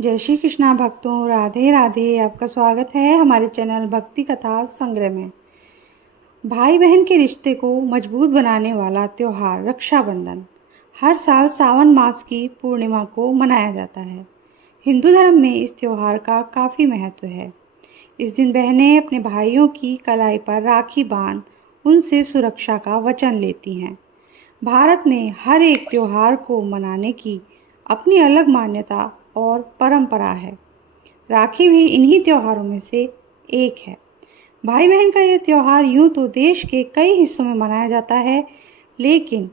जय श्री कृष्णा भक्तों, राधे राधे। आपका स्वागत है हमारे चैनल भक्ति कथा संग्रह में। भाई बहन के रिश्ते को मजबूत बनाने वाला त्यौहार रक्षाबंधन हर साल सावन मास की पूर्णिमा को मनाया जाता है। हिंदू धर्म में इस त्यौहार का काफ़ी महत्व है। इस दिन बहनें अपने भाइयों की कलाई पर राखी बांध उनसे सुरक्षा का वचन लेती हैं। भारत में हर एक त्यौहार को मनाने की अपनी अलग मान्यता और परंपरा है। राखी भी इन्हीं त्योहारों में से एक है। भाई बहन का यह त्यौहार यूँ तो देश के कई हिस्सों में मनाया जाता है, लेकिन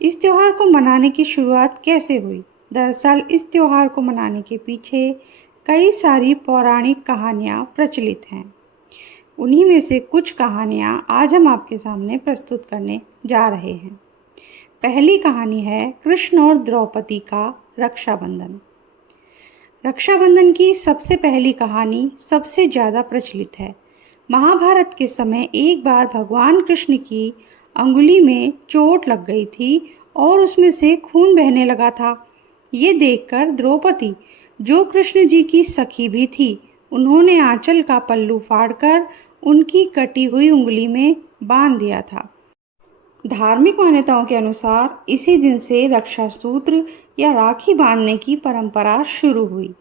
इस त्यौहार को मनाने की शुरुआत कैसे हुई? दरअसल इस त्यौहार को मनाने के पीछे कई सारी पौराणिक कहानियाँ प्रचलित हैं। उन्हीं में से कुछ कहानियाँ आज हम आपके सामने प्रस्तुत करने जा रहे हैं। पहली कहानी है कृष्ण और द्रौपदी का रक्षाबंधन। रक्षाबंधन की सबसे पहली कहानी सबसे ज़्यादा प्रचलित है। महाभारत के समय एक बार भगवान कृष्ण की अंगुली में चोट लग गई थी और उसमें से खून बहने लगा था। ये देखकर द्रौपदी, जो कृष्ण जी की सखी भी थी, उन्होंने आंचल का पल्लू फाड़कर उनकी कटी हुई उंगली में बांध दिया था। धार्मिक मान्यताओं के अनुसार इसी दिन से रक्षा सूत्र या राखी बांधने की परंपरा शुरू हुई।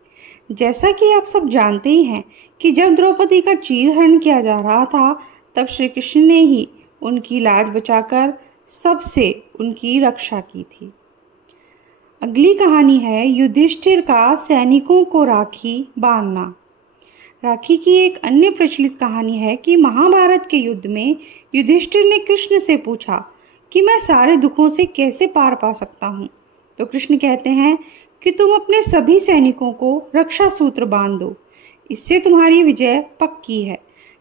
जैसा कि आप सब जानते ही हैं कि जब द्रौपदी का चीरहरण किया जा रहा था, तब श्री कृष्ण ने ही उनकी लाज बचाकर सबसे उनकी रक्षा की थी। अगली कहानी है युधिष्ठिर का सैनिकों को राखी बांधना। राखी की एक अन्य प्रचलित कहानी है कि महाभारत के युद्ध में युधिष्ठिर ने कृष्ण से पूछा कि मैं सारे दुखों से कैसे पार पा सकता हूँ। तो कृष्ण कहते हैं कि तुम अपने सभी सैनिकों को रक्षा सूत्र बांध दो, इससे तुम्हारी विजय पक्की है।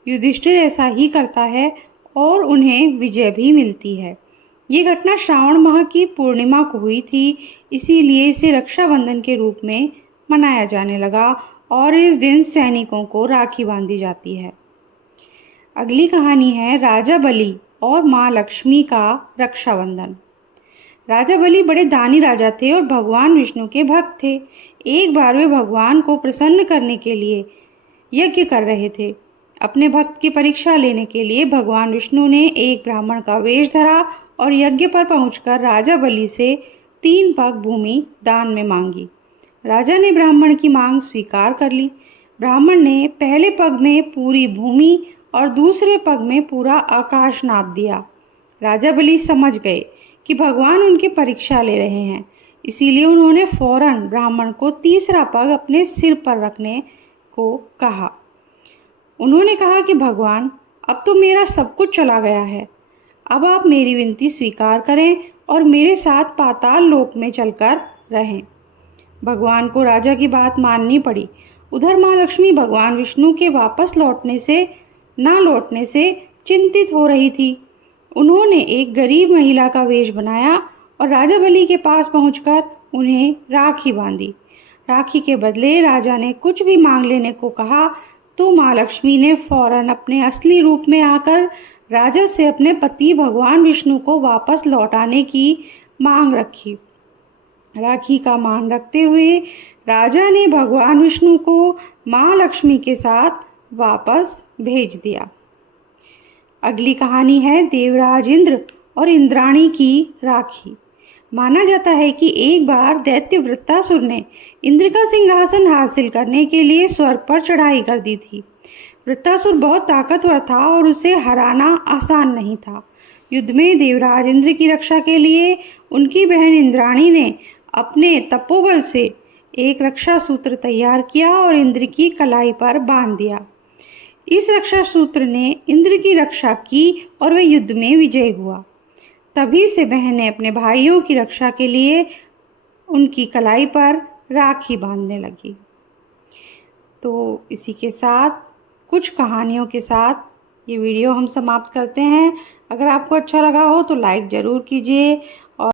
युधिष्ठिर ऐसा ही करता है और उन्हें विजय भी मिलती है। ये घटना श्रावण माह की पूर्णिमा को हुई थी, इसीलिए इसे रक्षाबंधन के रूप में मनाया जाने लगा और इस दिन सैनिकों को राखी बांधी जाती है। अगली कहानी है राजा बलि और माँ लक्ष्मी का रक्षाबंधन। राजा बलि बड़े दानी राजा थे और भगवान विष्णु के भक्त थे। एक बार वे भगवान को प्रसन्न करने के लिए यज्ञ कर रहे थे। अपने भक्त की परीक्षा लेने के लिए भगवान विष्णु ने एक ब्राह्मण का वेश धरा और यज्ञ पर पहुंचकर राजा बलि से 3 पग भूमि दान में मांगी। राजा ने ब्राह्मण की मांग स्वीकार कर ली। ब्राह्मण ने पहले पग में पूरी भूमि और दूसरे पग में पूरा आकाश नाप दिया। राजा बलि समझ गए कि भगवान उनकी परीक्षा ले रहे हैं, इसीलिए उन्होंने फौरन ब्राह्मण को तीसरा पग अपने सिर पर रखने को कहा। उन्होंने कहा कि भगवान, अब तो मेरा सब कुछ चला गया है, अब आप मेरी विनती स्वीकार करें और मेरे साथ पाताल लोक में चलकर रहें। भगवान को राजा की बात माननी पड़ी। उधर माँ लक्ष्मी भगवान विष्णु के वापस ना लौटने से चिंतित हो रही थी। उन्होंने एक गरीब महिला का वेश बनाया और राजा बलि के पास पहुंचकर उन्हें राखी बांधी। राखी के बदले राजा ने कुछ भी मांग लेने को कहा, तो माँ लक्ष्मी ने फौरन अपने असली रूप में आकर राजा से अपने पति भगवान विष्णु को वापस लौटाने की मांग रखी। राखी का मान रखते हुए राजा ने भगवान विष्णु को माँ लक्ष्मी के साथ वापस भेज दिया। अगली कहानी है देवराज इंद्र और इंद्राणी की राखी। माना जाता है कि एक बार दैत्य वृत्तासुर ने इंद्र का सिंहासन हासिल करने के लिए स्वर्ग पर चढ़ाई कर दी थी। वृत्तासुर बहुत ताकतवर था और उसे हराना आसान नहीं था। युद्ध में देवराज इंद्र की रक्षा के लिए उनकी बहन इंद्राणी ने अपने तपोबल से एक रक्षा सूत्र तैयार किया और इंद्र की कलाई पर बांध दिया। इस रक्षा सूत्र ने इंद्र की रक्षा की और वह युद्ध में विजयी हुआ। तभी से बहनें अपने भाइयों की रक्षा के लिए उनकी कलाई पर राखी बांधने लगी। तो इसी के साथ कुछ कहानियों के साथ ये वीडियो हम समाप्त करते हैं। अगर आपको अच्छा लगा हो तो लाइक ज़रूर कीजिए